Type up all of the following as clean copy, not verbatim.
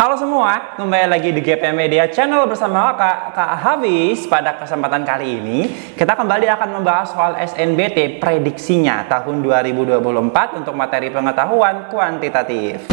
Halo semua, kembali lagi di GP Media Channel bersama Kak Hafiz. Pada kesempatan kali ini, kita kembali akan membahas soal SNBT prediksinya tahun 2024 untuk materi pengetahuan kuantitatif.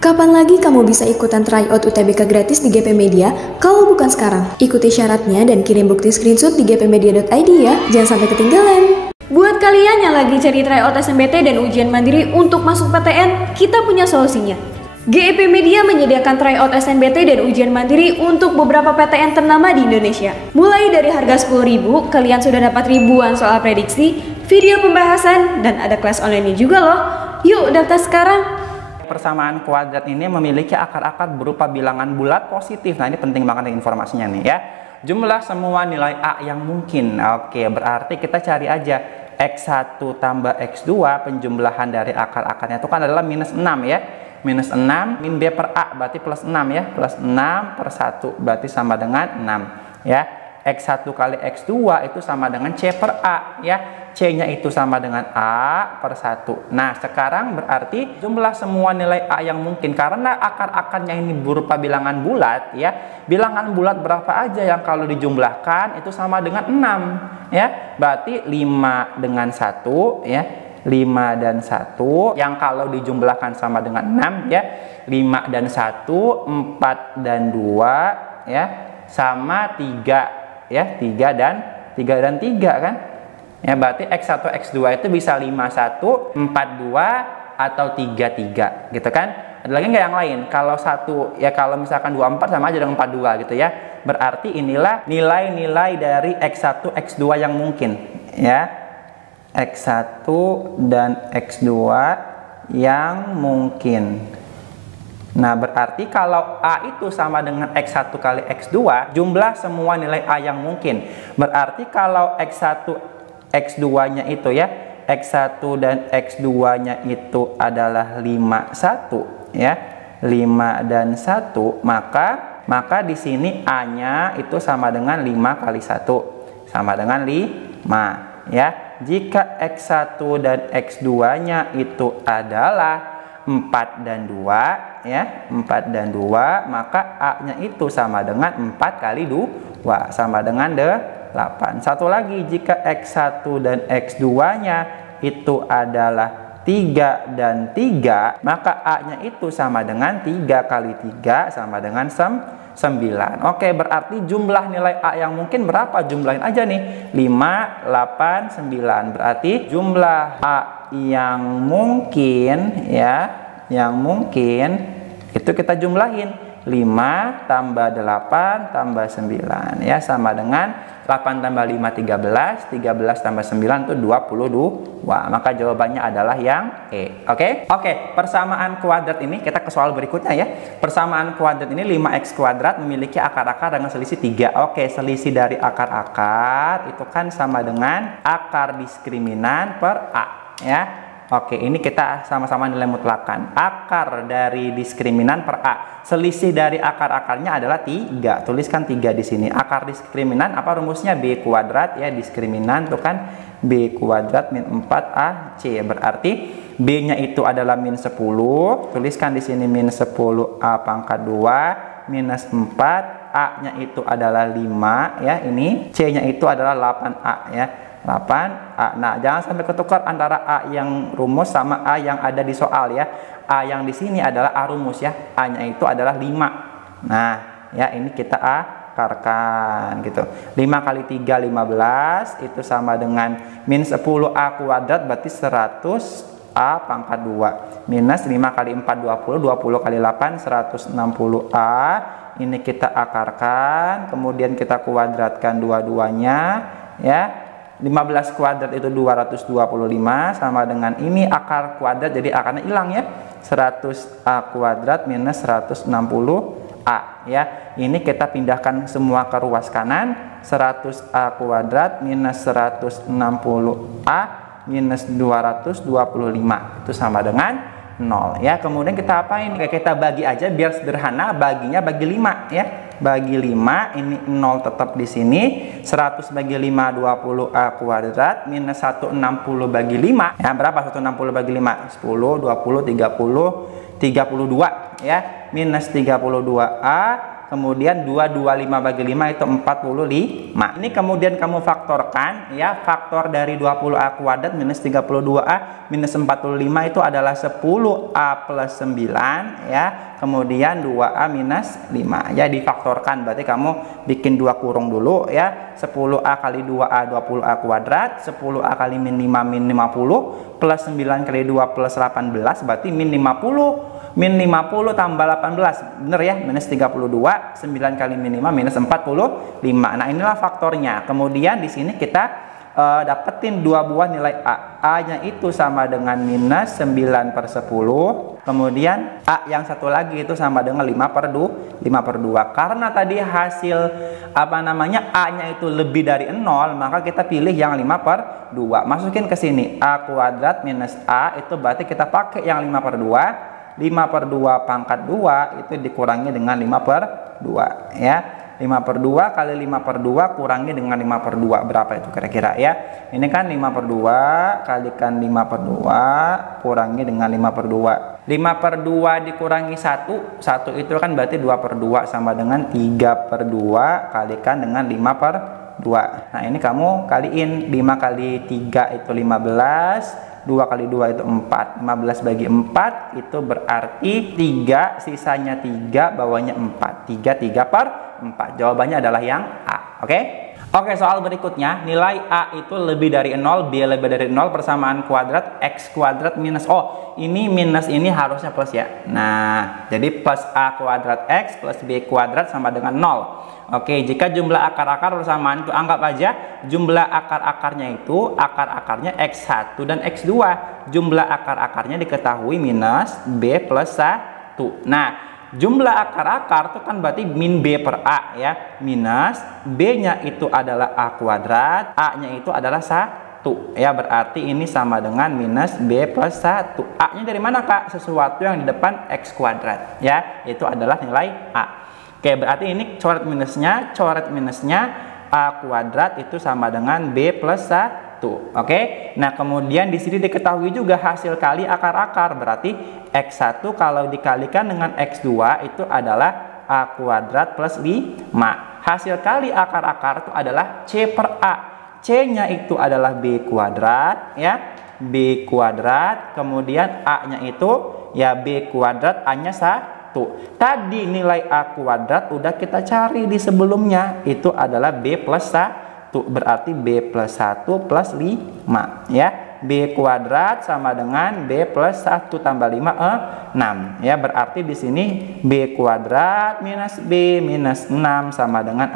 Kapan lagi kamu bisa ikutan tryout UTBK gratis di GP Media kalau bukan sekarang? Ikuti syaratnya dan kirim bukti screenshot di gpmedia.id ya, jangan sampai ketinggalan. Buat kalian yang lagi cari tryout SNBT dan ujian mandiri untuk masuk PTN, kita punya solusinya. GP Media menyediakan tryout SNBT dan ujian mandiri untuk beberapa PTN ternama di Indonesia. Mulai dari harga 10.000, kalian sudah dapat ribuan soal prediksi, video pembahasan, dan ada kelas online juga loh. Yuk daftar sekarang! Persamaan kuadrat ini memiliki akar-akar berupa bilangan bulat positif. Nah, ini penting banget nih informasinya nih ya. Jumlah semua nilai A yang mungkin. Oke, berarti kita cari aja X1 tambah X2, penjumlahan dari akar-akarnya itu kan adalah minus 6 ya. Minus 6 min B per A berarti plus 6 ya. Plus 6 per 1 berarti sama dengan 6 ya. X1 kali X2 itu sama dengan C per A ya. C-nya itu sama dengan A per 1. Nah, sekarang berarti jumlah semua nilai A yang mungkin. Karena akar-akarnya ini berupa bilangan bulat ya. Bilangan bulat berapa aja yang kalau dijumlahkan itu sama dengan 6 ya. Berarti 5 dengan 1 ya. 5 dan 1 yang kalau dijumlahkan sama dengan 6 ya. 5 dan 1, 4 dan 2 ya. Sama 3 ya. 3 dan 3 kan. Ya, berarti X1, X2 itu bisa 51, 42, atau 33 gitu kan. Ada lagi nggak yang lain? Kalau satu, ya kalau misalkan 24 sama aja dengan 42 gitu ya. Berarti inilah nilai-nilai dari X1, X2 yang mungkin ya. X1 dan X2 yang mungkin. Nah, berarti kalau A itu sama dengan X1 kali X2, jumlah semua nilai A yang mungkin. Berarti kalau X1 X2-nya itu ya, X1 dan X2-nya itu adalah 51 ya. 5 dan 1, maka di sini A-nya itu sama dengan 5 kali 1. Sama dengan 5 ya. Jika X1 dan X2-nya itu adalah 4 dan 2 ya, 4 dan 2, maka A-nya itu sama dengan 4 kali 2 sama dengan 8. Satu lagi, jika X1 dan X2-nya itu adalah 3 dan 3, maka A-nya itu sama dengan 3 kali 3 sama dengan 9. Oke, berarti jumlah nilai A yang mungkin berapa? Jumlahin aja nih. 5, 8, 9. Berarti jumlah A yang mungkin ya, yang mungkin itu kita jumlahin. 5 tambah 8 tambah 9 ya, sama dengan 8 tambah 5 13, 13 tambah 9 itu 22. Maka jawabannya adalah yang E. Oke, persamaan kuadrat ini kita ke soal berikutnya ya. Persamaan kuadrat ini 5x kuadrat memiliki akar-akar dengan selisih 3. Oke, selisih dari akar-akar itu kan sama dengan akar diskriminan per A ya. Oke, ini kita sama-sama nilai mutlakan. Akar dari diskriminan per A. Selisih dari akar-akarnya adalah 3. Tuliskan 3 di sini. Akar diskriminan apa rumusnya? B kuadrat ya. Diskriminan itu kan B kuadrat min 4AC. Berarti B-nya itu adalah min 10. Tuliskan di sini min 10A pangkat 2 minus 4. A-nya itu adalah 5 ya. Ini C-nya itu adalah 8A ya. 8A. Nah, jangan sampai ketukar antara A yang rumus sama A yang ada di soal ya. A yang di sini adalah A rumus ya. A-nya itu adalah 5. Nah, ya ini kita akarkan gitu. 5 kali 3 15 itu sama dengan min 10A kuadrat berarti 100A pangkat 2 minus 5 kali 4 20, 20 kali 8 160A. Ini kita akarkan, kemudian kita kuadratkan dua-duanya ya. 15 kuadrat itu 225 sama dengan ini akar kuadrat, jadi akarnya hilang ya. 100A kuadrat minus 160A ya. Ini kita pindahkan semua ke ruas kanan. 100A kuadrat minus 160A minus 225 itu sama dengan 0 ya. Kemudian kita apain? Kita bagi aja biar sederhana, baginya bagi 5 ya. Bagi 5, ini 0 tetap di sini. 100 bagi 5 20A kuadrat minus 160 bagi 5. Ya, berapa 160 bagi 5? 10, 20, 30, 32 ya. Minus 32A. Kemudian 225 bagi 5 itu 45. Ini kemudian kamu faktorkan ya, faktor dari 20A kuadrat minus 32A minus 45 itu adalah 10A plus 9 ya. Kemudian 2A minus 5 ya, difaktorkan, berarti kamu bikin 2 kurung dulu ya. 10A kali 2A 20A kuadrat, 10A kali min 5 min 50 plus 9 kali 2 plus 18 berarti min 50. Min 50 tambah 18, bener ya, minus 32, 9 kali min 5 minus 45. Nah, inilah faktornya. Kemudian di sini kita dapetin dua buah nilai A. A-nya itu sama dengan minus 9 per 10. Kemudian A yang satu lagi itu sama dengan 5 per 2. Karena tadi hasil A-nya itu lebih dari 0, maka kita pilih yang 5 per 2. Masukin ke sini A kuadrat minus A, itu berarti kita pakai yang 5 per 2. 5 per 2 pangkat 2 itu dikurangi dengan 5 per 2 ya. 5 per 2 kali 5 per 2 kurangi dengan 5 per 2 berapa itu kira-kira ya. Ini kan 5 per 2 kalikan 5 per 2 kurangi dengan 5 per 2. 5 per 2 dikurangi 1 itu kan berarti 2 per 2 sama dengan 3 per 2 kalikan dengan 5 per 2. Nah, ini kamu kaliin 5 kali 3 itu 15, 2 kali 2 itu 4, 15 bagi 4 itu berarti 3, sisanya 3, bawahnya 4. 3 per 4. Jawabannya adalah yang A. Oke, soal berikutnya, nilai A itu lebih dari 0, B lebih dari 0, persamaan kuadrat X kuadrat minus, ini minus ini harusnya plus ya. Nah, jadi plus A kuadrat X plus B kuadrat sama dengan 0. Oke, jika jumlah akar-akar persamaan itu anggap aja jumlah akar-akarnya itu akar-akarnya X1 dan X2. Jumlah akar-akarnya diketahui minus B plus 1. Nah, jumlah akar-akar itu kan berarti min B per A ya. Minus B-nya itu adalah A kuadrat, A-nya itu adalah 1 ya. Berarti ini sama dengan minus B plus 1. A-nya dari mana, Kak? Sesuatu yang di depan X kuadrat ya. Itu adalah nilai A. Oke, berarti ini coret minusnya A kuadrat itu sama dengan B plus 1. Oke, nah kemudian di sini diketahui juga hasil kali akar-akar, berarti X1 kalau dikalikan dengan X2 itu adalah A kuadrat plus 5. Hasil kali akar-akar itu adalah C per A. C-nya itu adalah B kuadrat ya, B kuadrat, kemudian A-nya itu ya B kuadrat, A-nya 1. Tadi nilai A kuadrat udah kita cari di sebelumnya, itu adalah B plus 1, berarti B plus 1 plus 5 ya. B kuadrat sama dengan B plus 1 tambah 5 6 ya. Berarti di sini B kuadrat minus B minus 6 sama dengan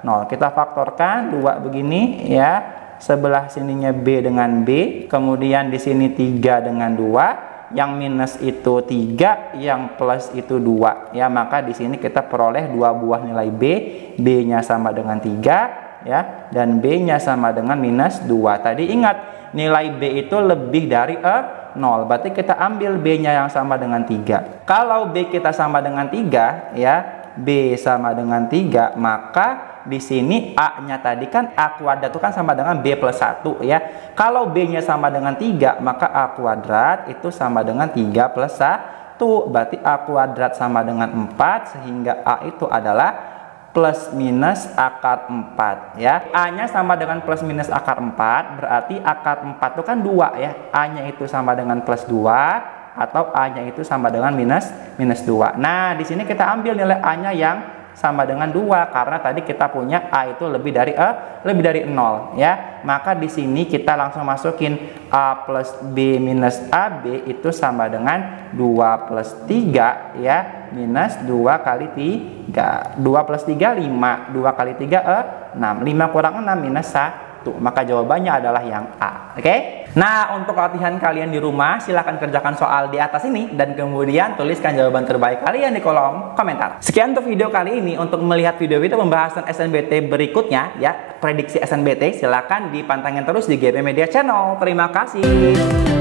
0. Kita faktorkan 2 begini ya. Sebelah sininya B dengan B, kemudian di sini 3 dengan 2. Yang minus itu 3, yang plus itu 2 ya. Maka di sini kita peroleh dua buah nilai B. B-nya sama dengan 3 ya, dan B-nya sama dengan minus 2. Tadi ingat nilai B itu lebih dari 0, berarti kita ambil B-nya yang sama dengan 3. Kalau B kita sama dengan 3 ya, B sama dengan 3, maka di sini A-nya tadi kan A kuadrat itu kan sama dengan B plus 1 ya. Kalau B-nya sama dengan 3, maka A kuadrat itu sama dengan 3 plus 1. Berarti A kuadrat sama dengan 4, sehingga A itu adalah plus minus akar 4 ya. A-nya sama dengan plus minus akar 4, berarti akar 4 itu kan 2 ya. A-nya itu sama dengan plus 2 atau A-nya itu sama dengan minus 2. Nah, di sini kita ambil nilai A-nya yang sama dengan 2 karena tadi kita punya A itu lebih dari 0 ya. Maka di sini kita langsung masukin A plus B minus AB itu sama dengan 2 plus 3 ya, minus 2 kali 3. 2 plus 3 5, 2 kali 3 6. 5 kurang 6 minus 1. Maka jawabannya adalah yang A. Oke? Nah, untuk latihan kalian di rumah, silahkan kerjakan soal di atas ini dan kemudian tuliskan jawaban terbaik kalian di kolom komentar. Sekian untuk video kali ini. Untuk melihat video-video pembahasan SNBT berikutnya, ya, prediksi SNBT, silahkan dipantengin terus di GP Media Channel. Terima kasih.